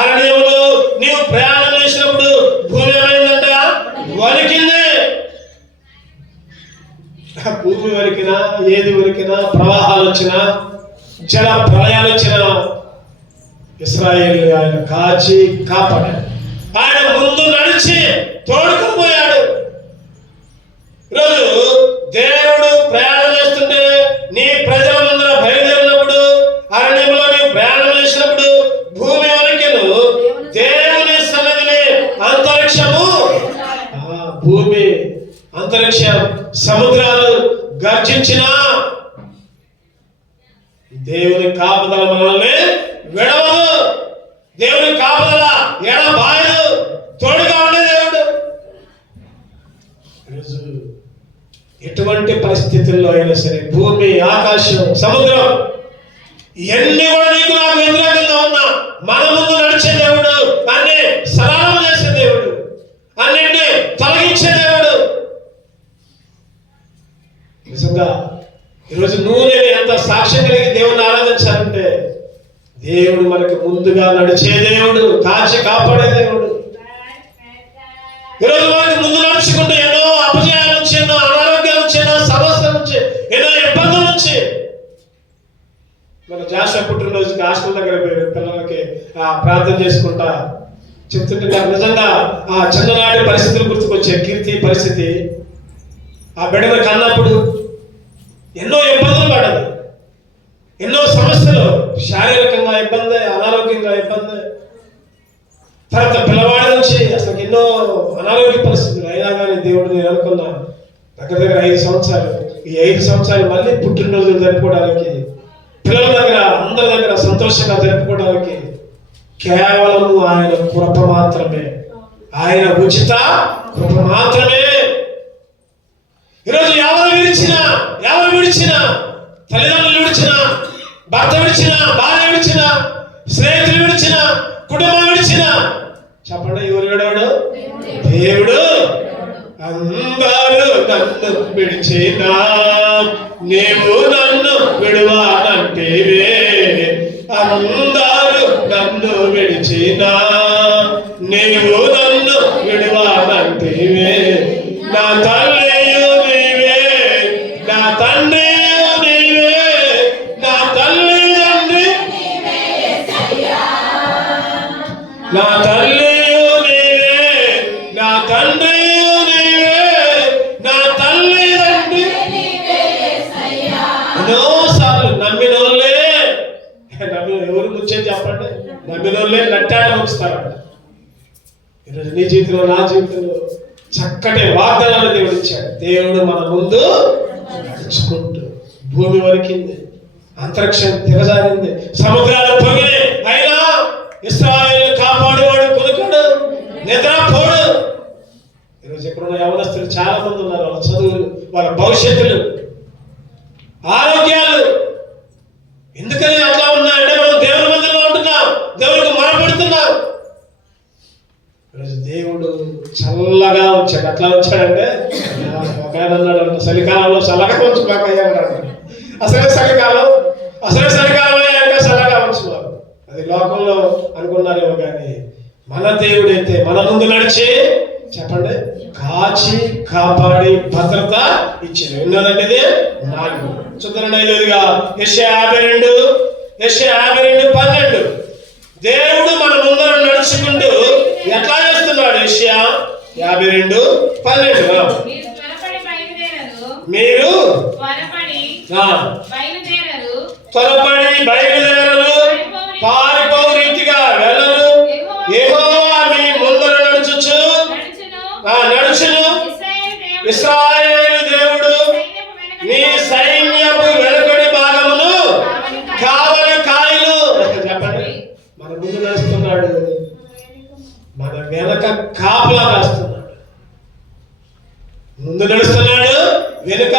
అరణ్యంలో నీవు ప్రయాణం చేసినప్పుడు భూమి ఏమైందంట? వణికింది. భూమి వరికినా, ఏది వరికినా, ప్రవాహాలు వచ్చినా, జల ప్రళయాలు వచ్చినా ఇశ్రాయేలు ఆయన కాచి కాపాడాడు. ఆయన ముందు నడిచి తోడుకుపోయాడు. ఈరోజు దేవుడు ప్రయాణం చేస్తుంటే, నీ ప్రజల ముందర బయలుదేరినప్పుడు అరణ్యంలో నీవు ప్రయాణం చేసినప్పుడు భూమి వరకెను, దేవుని సన్నిధిని అంతరిక్షము, భూమి, అంతరిక్షం, సముద్రాలు గర్జించినా దేవుని కాపుదల మనల్ని విడవదు. దేవుని కాపుదల ఎడబాయదు. తోడుగా ఉండే దేవుడు. ఈరోజు ఎటువంటి పరిస్థితుల్లో అయినా సరే భూమి, ఆకాశం, సముద్రం ఇవన్నీ కూడా నీకు నాకు వ్యతిరేకంగా ఉన్నా మన ముందు నడిచే దేవుడు, అన్ని సరళం చేసే దేవుడు, అన్నింటినీ తొలగించే దేవుడు. నిజంగా ఈరోజు నువ్వు నేను ఎంత సాక్ష్యం కలిగి దేవుని ఆరాధించాలంటే, దేవుడు మనకి ముందుగా నడిచే దేవుడు, కాచి కాపాడే దేవుడు. ఈరోజు మనకి ముందు నడుచుకుంటూ ఎన్నో అపజయాల నుంచి, ఎన్నో అనారోగ్యాల నుంచి, ఎన్నో సమస్యల నుంచి, ఎన్నో ఇబ్బందుల నుంచి. మన జాషువా పుట్టినరోజుకి హాస్టల్ దగ్గర పిల్లలకి ప్రార్థన చేసుకుంటా చెప్తుంటే నాకు నిజంగా ఆ చిన్ననాటి పరిస్థితులు గుర్తుకొచ్చే. కీర్తి పరిస్థితి, ఆ బిడ్డను కన్నప్పుడు ఎన్నో ఇబ్బందులు పడదు, ఎన్నో సమస్యలు, శారీరకంగా ఇబ్బంది, అనారోగ్యంగా ఇబ్బంది. తర్వాత పిల్లవాడి నుంచి అసలు ఎన్నో అనారోగ్య పరిస్థితులు. అయినా కానీ దేవుడు నేను అనుకున్నా దగ్గర 5 సంవత్సరాలు, ఈ 5 సంవత్సరాలు మళ్ళీ పుట్టినరోజులు జరుపుకోవడానికి, పిల్లల దగ్గర అందరి దగ్గర సంతోషంగా జరుపుకోవడానికి కేవలం ఆయన కృప మాత్రమే, ఆయన ఉచిత కృప మాత్రమే. ఈరోజు ఎవరు విడిచినా, తల్లిదండ్రులు విడిచినా, భర్త విడిచినా, భార్య విడిచినా, స్నేహితులు విడిచినా, కుటుంబం విడిచినా, చెప్పండి ఎవరు విడవాడు? దేవుడు. అందరూ నన్ను విడిచినా నీవు నన్ను విడువానంటేవే, అందరూ నన్ను విడిచినా నీవు నన్ను విడువానంటేవే. నా తల్లియు నీవే, నా తండ్రియు నీవే, నా తల్లి తండ్రి, నా తల్లియు నీవే, నా తండ్రియు నీవే, నా తల్లి తండ్రి. ఎన్నోసార్లు నమ్మినోళ్ళే ఎవరు ముంచేది చెప్పండి? నమ్మిన వాళ్ళే నట్టాలు ఉంచుతారంట. ఈరోజు నీ జీవితంలో, నా జీవితంలో చక్కటి వాగ్దానాలు దేవుడు ఇచ్చాడు. దేవుడు మన ముందు నడుచుకుంటూ, భూమి వరికింది, అంతరిక్షం దిగజారింది, సముద్రాలు పొంగినాయి, అయినా ఇశ్రాయేలు కాపాడేవాడు కొనుకాడు, నిద్రపోడు. ఈరోజు ఎక్కడున్న యవనస్తులు చాలా మంది ఉన్నారు. వాళ్ళ చదువులు, వాళ్ళ భవిష్యత్తులు, ఆరోగ్యాలు ఎందుకని అట్లా ఉన్నాయంటే మనం దేవుని మందిరంలో ఉంటున్నాం, దేవుడికి మొరపెడుతున్నాం. ఈరోజు దేవుడు చల్లగా ఉంచాడు. అట్లా ఉంచాడంటే ఒక ఆయన అన్నాడు, చలికాలంలో చల్లగా ఉంచు మాకు అయ్యా అన్నాడు. అసలే చలికాలం అయ్యాక చల్లగా ఉంచున్నారు. అది లోకంలో అనుకున్నారేమో కానీ మన దేవుడైతే మన ముందు నడిచి చెప్పండి కాచి కాపాడి భద్రత ఇచ్చాడు. ఎన్నోదంటే ఇది 4. చూద్దాం ఐదుగా యెషయా 52:12. దేవుడు మన ముందర నడుచుకుంటూ ఎట్లా చేస్తున్నాడు? యెషయా 52:12. మీరు త్వరపడి బయలుదేరరు, పారిపోవు రీతిగా వెళ్ళరు, యెహోవా మీ ముందర నడుచును. ఇశ్రాయేలు దేవుడు నీ సైన్యపు వెనుకడి భాగమును కావలి కాయలు. చెప్పండి, మన ముందు నడుస్తున్నాడు, మన వెనక కాపలా కాస్తున్నాడు. ముందు నడుస్తున్నాడు, వెనుక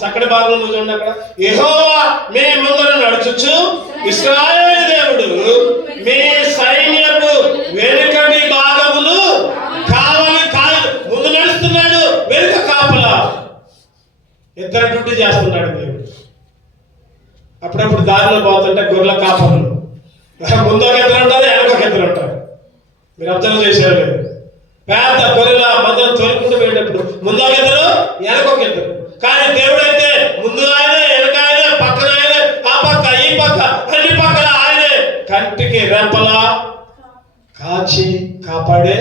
చక్కటి భాగం చూడండి అక్కడ, యెహోవా మీ ముందర నడుచుచు, ఇశ్రాయేలు దేవుడు మీ సైన్యపు వెనుకటి భాగమును కావలి కాయలు. ముందు నడుస్తున్నాడు, వెనుక కాపలా. ఇద్దరు డ్యూటీ చేస్తున్నాడు దేవుడు. అప్పుడప్పుడు దారిలో పోతుంటే గొర్రెల కాపలు ముందు ఒక ఇద్దరు ఉంటారు, వెనక ఒక ఇద్దరు ఉంటారు. మీరు అబ్జర్వ్ చేశారు లేదు? పెద్ద గొర్రెల మందరం తోలుకుంటూ పోయేటప్పుడు ముందు ఒక ఇద్దరు, వెనక ఒక ఇద్దరు. కానీ దేవుడైతే ముందు ఆయనే, వెనక ఆయనే, పక్కన ఆయనే, ఆ పక్క ఈ పక్క అన్ని పక్కల ఆయనే కంటికి రెప్పలా కాచి కాపాడే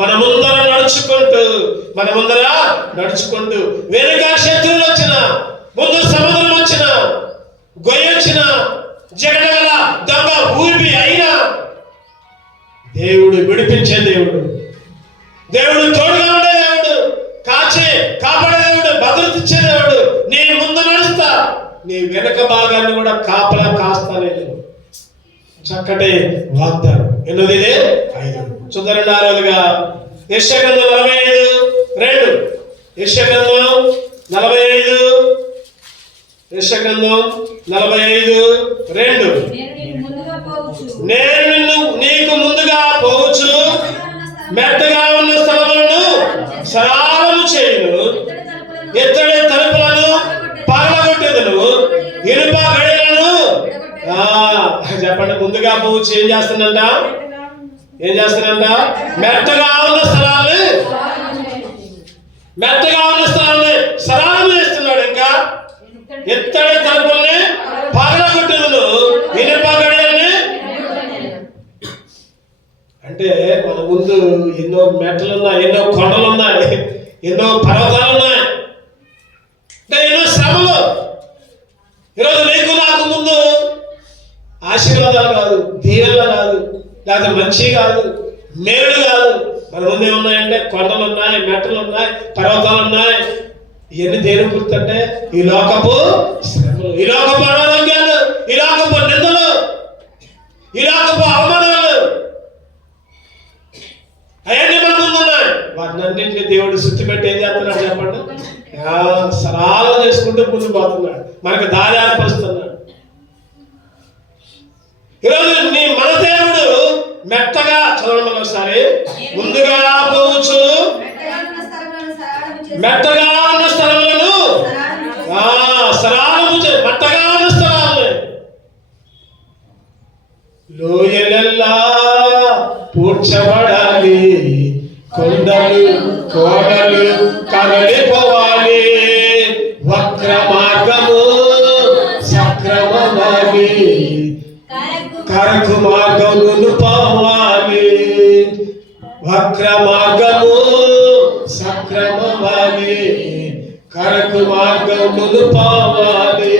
మన ముందర నడుచుకుంటూ వెనుక శత్రువులు వచ్చిన, ముందు సముద్రం వచ్చిన, గొయ్యి వచ్చిన, జగడగల దొంగ ఊపి అయినా దేవుడు విడిపించే దేవుడు, దేవుడు తోడుగా ఉండే దేవుడు, కాచే కాపాడే దేవుడు, భద్రత ఇచ్చే దేవుడు. నీ ముందు నడుస్తా, నీ వెనక భాగాన్ని కూడా కాపలా కాస్తానే. చక్కటి వాగ్దానం. ఎన్నోది ఇదే 5. చూద్దాం 4గా యెషయా గ్రంథం 45:2. యెషయా గ్రంథం 45:2. నేను నీకు ముందుగా పోవచ్చు, మెత్తగా ఉన్న స్థలములను సరాలము చేయును, ఎత్తడి తలుపులను పగలగొట్టెదను, ఇనుప గడియలను. చెప్పండి, ముందుగా పోవచ్చు ఏం చేస్తానంట? మెత్తగా ఉన్న స్థలాన్ని సరాలం చేస్తున్నాడు. ఇంకా ఎత్తడి తలుపుల్ని పగలగొట్టెదను, ఇనుప గడియల్ని. అంటే మన ముందు ఎన్నో మెట్టలున్నాయి, ఎన్నో కొండలున్నాయి, ఎన్నో పర్వతాలున్నాయి, ఎన్నో శ్రమలు. ఈరోజు నీకు నాకు ముందు ఆశీర్వాదాలు కాదు, దీవెనలు కాదు, లేకపోతే మంచి కాదు, మేలు కాదు. మన ముందు ఏమున్నాయంటే కొండలు ఉన్నాయి, మెట్టలు ఉన్నాయి, పర్వతాలు ఉన్నాయి. ఇవన్నీ దేని గుర్తుంటే ఈ లోకపు శ్రమలు, ఈ లోకపు అనారోగ్యాలు, ఈ లోకపు నిందలు, ఈ లోకపు అవమానాలు, అవన్నీ మన ముందు ఉన్నాయి. వాటినన్నింటినీ దేవుడు శుద్ధి పెట్టి ఏం చేస్తున్నాడు చెప్పండి? సరాలు చేసుకుంటూ ముందు పోతున్నాడు, మనకు దారి ఏర్పరుస్తున్నాడు. ఈరోజు మన దేవుడు మెత్తగా చదవడం ఒకసారి, ముందుగా పోవచ్చు, మెత్తగా ఉన్న స్థలములను సరాలము మెత్తగా ఉన్న స్థలాలు, లోయలెల్లా పూడ్చబడాలి, కొండలు కోడలు కదలిపోవాలి, వక్ర మార్గము సక్రమవాలి, కరకు మార్గమును పోవాలి, వక్ర మార్గము సక్రమవాలి, కరకు మార్గమును పోవాలి.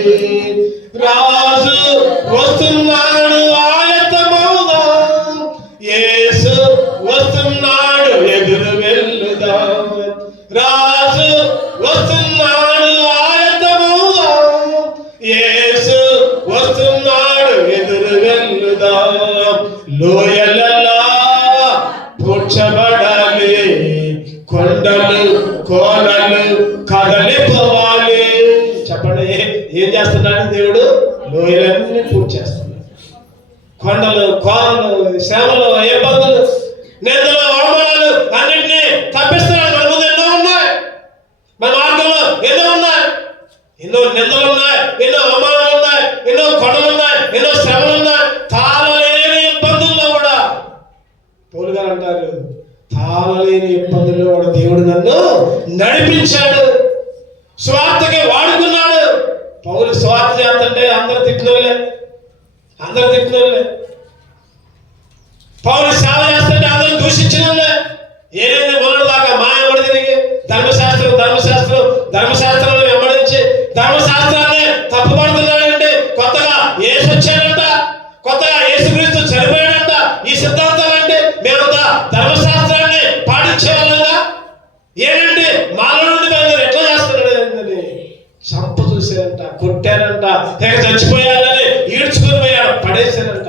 రాజు వస్తున్నాడు ఆయత్తమవుదాం, యేసు వస్తున్నాడు ఎదురు వెళ్ళుదాం, రాజు వస్తున్నాడు ఆయత్తమవుదాం, యేసు వస్తున్నాడు ఎదురు వెళ్ళుదాం. లోయలలా పూడ్చబడాలి, కొండలు కోనలు కదలిపోవాలి. చెప్పండి, ఏం చేస్తున్నాడు దేవుడు? లోయలన్నీ పూర్తి చేస్తున్నాడు. కొండలు కోనలు శ్రమలు ఇబ్బందులు నిందలు అవమానాలు అన్నింటినీ తప్పిస్తున్నాడు. మన ముందు ఎన్నో ఉన్నాయి, మన మార్గంలో ఎన్నో ఉన్నాయి, ఎన్నో నిందలు ఉన్నాయి, ఎన్నో అవమానాలు ఉన్నాయి, ఎన్నో కొండలు ఉన్నాయి, ఎన్నో శ్రమలు ఉన్నాయి. తాళలేని ఇబ్బందుల్లో కూడా పౌలు గారు అంటారు, తాళలేని ఇబ్బందుల్లో కూడా దేవుడు నన్ను నడిపించాడు, స్వార్థకి వాడుకున్నాడు. పౌలు స్వార్థ చేస్తుంటే అందరు తిట్టినోళ్ళే, అందరు తిట్టినోళ్ళే. పౌలు సేవ చేస్తుంటే అందరూ దూషించినోళ్ళే. ఏదైతే మొదటి దాకా మాయబడి తిరిగి ధర్మశాస్త్రం ధర్మశాస్త్రం ధర్మశాస్త్రాన్ని వెంబడించి ధర్మశాస్త్రాన్ని తప్పుపడుతున్నాడంటే, కొత్తగా యేసు వచ్చాడంట, కొత్తగా యేసుక్రీస్తు చనిపోయాడంట, ఈ సిద్ధాంతాలంటే మేమంతా ధర్మశాస్త్రాన్ని పాటించే వాళ్ళంగా ఏంటంటే మాలో నుండి బయలుదేరి ఎట్లా చేస్తున్నాడు అని చంప చూశారంట, కొట్టారంట, తెగ చచ్చిపోయారని ఈడ్చుకుని పోయాడు, పడేశారంట.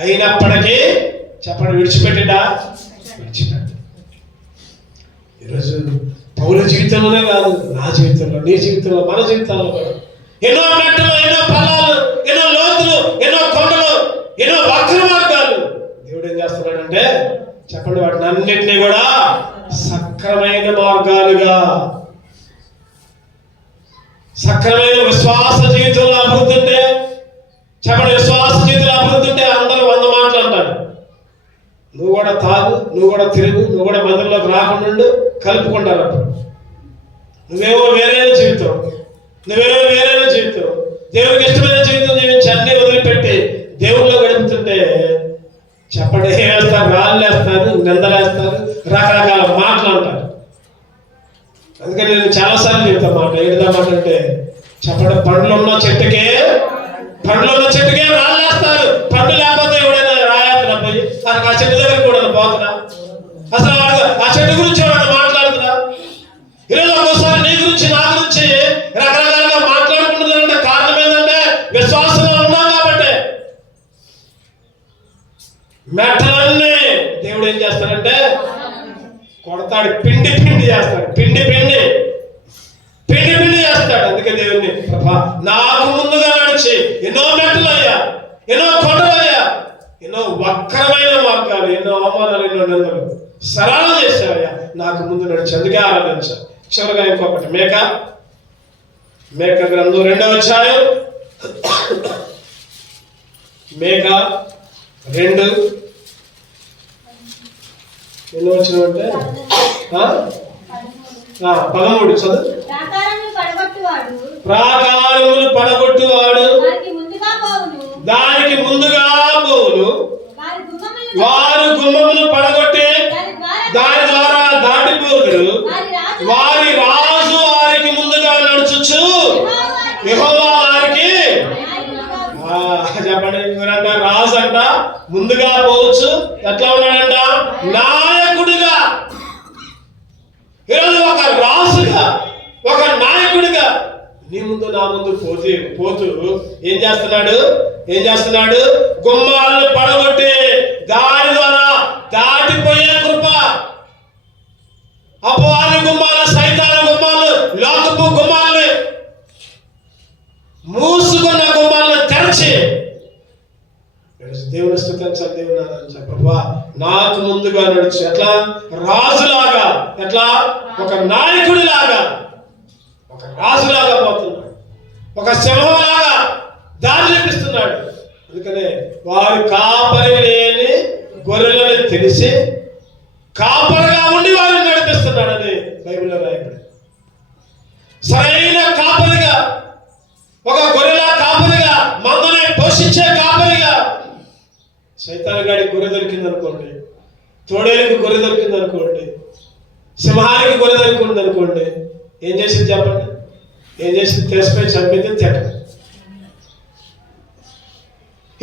అయినప్పటికీ చెప్పండి, విడిచిపెట్టిండా? విడిచిపెట్ట. ఈరోజు పౌల జీవితంలోనే కాదు, నా జీవితంలో, నీ జీవితంలో, మన జీవితాల్లో కూడా ఎన్నో మెట్టలు, ఎన్నో పల్లాలు, ఎన్నో లోతులు, ఎన్నో కొండలు, ఎన్నో వక్ర మార్గాలు. దేవుడు ఏం చేస్తున్నాడంటే చెప్పండి, వాటిని అన్నింటినీ కూడా సక్రమైన మార్గాలుగా, సక్రమైన విశ్వాస జీవితంలో అభివృద్ధి ఉంటే చెప్పండి, విశ్వాస జీవితంలో అభివృద్ధి ఉంటే అందరూ 100 మాటలు అంటారు. నువ్వు కూడా తాగు, నువ్వు కూడా తిరుగు, నువ్వు కూడా మందిరంలోకి రాకుండా కలుపుకుంటారు. అప్పుడు నువ్వేమో వేరైన జీవితం, నువ్వేమో వేరైన జీవితం, దేవుడికి ఇష్టమైన జీవితం జీవించి అన్ని వదిలిపెట్టి దేవుడిలో గడుపుతుంటే చెప్పండి, వేస్తారు, రాళ్ళు వేస్తారు, నిందలేస్తారు, రకరకాల మాటలు అంటారు. అందుకని నేను చాలాసార్లు చెప్తా మాట, ఏదా మాట అంటే చెప్పండి, పండ్లున్న చెట్టుకే రాళ్ళు వేస్తారు. పండు లేకపోతే ఎవడైనా రాయాత్ర పోయి అసలు ఆ చెట్టు దగ్గర కూడా పోతున్నా, అసలు ఆ చెట్టు గురించి ఎవరైనా మాట్లాడుతున్నా. ఈరోజు ఒక్కోసారి నీ గురించి నా గురించి రకరకాలుగా మాట్లాడుకుంటుందంటే కారణం ఏంటంటే విశ్వాసంలో ఉన్నాం కాబట్టి. మెట్టలన్నీ దేవుడు ఏం చేస్తాడంటే కొడతాడు, పిండి చేస్తాడు, పిండి చేస్తాడు. అందుకే దేవుడిని ప్రభా నాకు ముందుగా నడిచి ఎన్నో మెట్టలయ్యా, ఎన్నో కొండలయ్యా, ఎన్నో వక్రమైన మార్గాలు, ఎన్నో అవమానాలు, ఎన్నో నిందలు సరళం చేశావయ్యా, నాకు ముందు నడిచి అందుకే ఆరాధించా. చివరిగా ఇంకొకటి, మేక గ్రంథం 2వ అధ్యాయం, మేక 2 ఎన్ని వచ్చినంటే 13 చదువు. ప్రాకారములు పడగొట్టువాడు దానికి ముందుగా పోవును, వారు గుమ్మమును పడగొట్టి దాని ద్వారా దాటిపోదురు, వారి రాజు వారికి ముందుగా నడుచుచు యెహోవా వారికి చెప్పండి. ఎవరంట? రాజు అంట ముందుగా పోవచ్చు. ఎట్లా ఉన్నాడంట? నాయకుడిగా. ఈరోజు ఒక రాజుగా, ఒక నాయకుడిగా నీ ముందు నా ముందు పోతూ ఏం చేస్తున్నాడు? గుమ్మాలను పడగొట్టి దాని ద్వారా దాటిపోయే కృప. అపవాది గుమ్మాలు, సైతాను గుమ్మాలు, లోకపు గుమ్మాలని, మూసుకున్న గుమ్మాలను తెరచి దేవుని స్తుతించాలి, దేవుని ఆరాధించాలి. ప్రభువా నాకు ముందుగా నడుచు. ఎట్లా? రాజులాగా. ఎట్లా? ఒక నాయకుడిలాగా, ఒక రాజులాగా పోతున్నాడు, ఒక సింహంలాగా దారి చూపిస్తున్నాడు. అందుకనే వారు కాపరి లేని గొర్రెలని తెలిసి కాపరిగా ఉండి వారిని నడిపిస్తున్నాడని బైబిల్లో రాయబడి. సరైన కాపరిగా, ఒక గొర్రెల కాపరిగా, మందని పోషించే కాపరిగా. సైతాన్ గాడికి గొర్రె దొరికింది అనుకోండి, తోడేలకు గొర్రె దొరికింది అనుకోండి, సింహానికి గొర్రె దొరికింది అనుకోండి, ఏం చేసింది చెప్పండి? ఏం చేసింది? తెలిసిపోయి చంపితే తిట్టదు.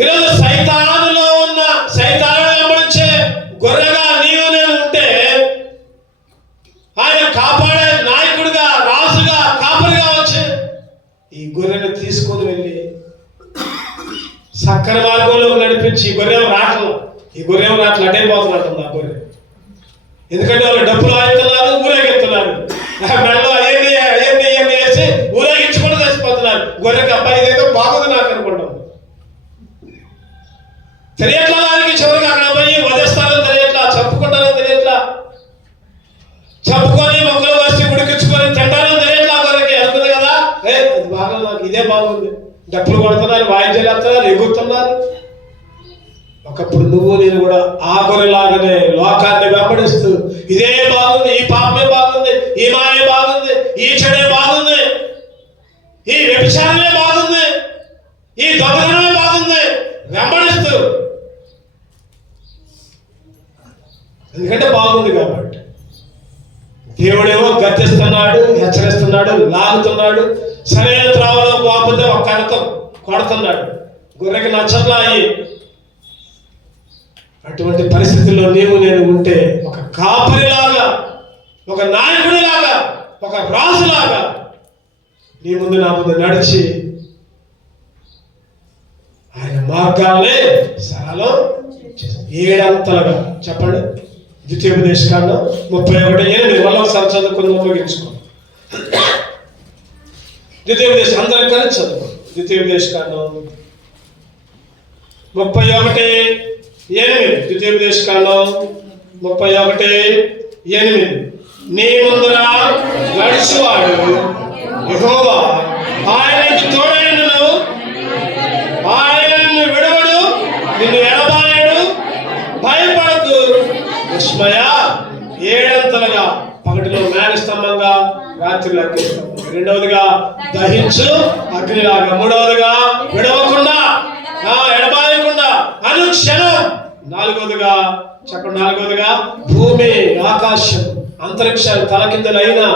ఈరోజు సైతానులో ఉన్న సైతాను వెంబడించే గొర్రెగా నీవు నేను ఉంటే, ఆయన కాపాడే నాయకుడిగా, రాజుగా, కాపరిగా వచ్చి ఈ గొర్రెను తీసుకొని వెళ్ళి సక్కర మార్గంలోకి నడిపించి ఈ గొర్రెం రాటలు అటే పోతున్నట్టుంది ఆ గొర్రె. ఎందుకంటే వాళ్ళు డబ్బులు ఆడుతున్నారు, ఊరేగిస్తున్నారు, మెడలో అవన్నీ వేసి ఊరేగించుకుంటూ తెచ్చిపోతున్నారు. గొర్రెకి అబ్బాయి ఇదేదో బాగుంది నాకు అనుకుంటాం. తెలియట్లా దానికి చివరికి అక్కడ పోయి వదిస్తారని తెలియట్లా, చంపుకుంటారని తెలియట్లా, చంపుకొని మొక్కలు వేసి ఉడికించుకొని తింటారని తెలియట్లా. గొర్రెకి అనుకుంది కదా, అది బాగా నాకు ఇదే బాగుంది, డబ్బులు కొడుతున్నారు, వాయిద్యాలు వేస్తున్నారు, ఎగురుతున్నారు. ఒకప్పుడు నువ్వు నేను కూడా ఆ గొర్రెలాగానే లోకాన్ని వెంబడిస్తూ ఇదే బాగుంది, ఈ పాపమే బాగుంది, ఈ మాయే బాగుంది, ఈ చెడే బాగుంది, ఈ వ్యభిచారమే బాగుంది, ఈ దొంగతనమే బాగుంది వెంబడిస్తూ, ఎందుకంటే బాగుంది కాబట్టి. దేవుడేమో గర్తిస్తున్నాడు, హెచ్చరిస్తున్నాడు, లాగుతున్నాడు, సరైన త్రావలో పోకపోతే ఒక కనతో కొడుతున్నాడు. గొర్రెకి నచ్చట్లా అయ్యి. అటువంటి పరిస్థితుల్లో నీవు నేను ఉంటే ఒక కాపరిలాగా, ఒక నాయకుడిలాగా, ఒక రాజులాగా నీ ముందు నా ముందు నడిచి ఆయన మార్గాలనే సరళం ఏడంతలుగా. చెప్పండి, ద్వితీయోపదేశకాండం 31:8 వల్ల ఒకసారి చదువుకుని ముగించుకో. ద్వితీయోపదేశం అందరం కలిసి చదువు. ద్వితీయోపదేశకాండం 31:8. ద్వితీయోపదేశకాండం 31:8. నీ ముందర నడుచువాడు యెహోవా, ఆయనకు తోడైనను, ఆయన నిన్ను విడవడు, నిన్ను ఎడబాయడు, భయపడకు, విస్మయ. ఏడంతలుగా, పగటిలో మేఘస్తంభంగా, రాత్రిలో అగ్నిస్తంభం. రెండవదిగా దహించు అగ్నిలాగా. మూడవదిగా విడవకుండా, ఎడబాయకుండా అనుక్షణం. నాలుగవదిగా చెప్పండి, నాలుగవదిగా భూమి, ఆకాశం, అంతరిక్షాలు తలకిందులైనా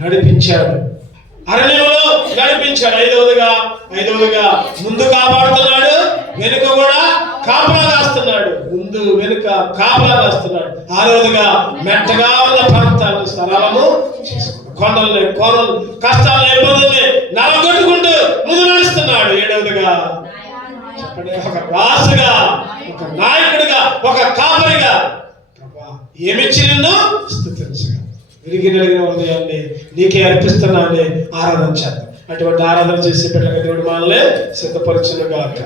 నడిపించాడు, అరణ్యంలో నడిపించాడు. ఐదవదిగా ముందు కాపాడుతున్నాడు, వెనుక కూడా కాపలా కాస్తున్నాడు. ముందు వెనుక కాపలా కాస్తున్నాడు. ఆరవదిగా మెట్టగా ఉన్న ప్రాంతాలను సరళము చేసుకున్నాడు. కొండల్ని, కోనలు, కష్టాలను, ఇబ్బందుల్ని నలగొట్టుకుంటూ ముందు నడుస్తున్నాడు. ఏడవదిగా చెప్పండి, ఒక రాజుగా, ఒక నాయకుడిగా, ఒక కాపరిగా ఏమిచ్చి నిన్ను స్తుతించగా విరిగి నలిగిన హృదయాన్ని నీకే అర్పిస్తున్నానని ఆరాధన చేద్దాం. అటువంటి ఆరాధన చేసే బిడ్డగా దేవుడు మనల్ని సిద్ధపరచును గాక.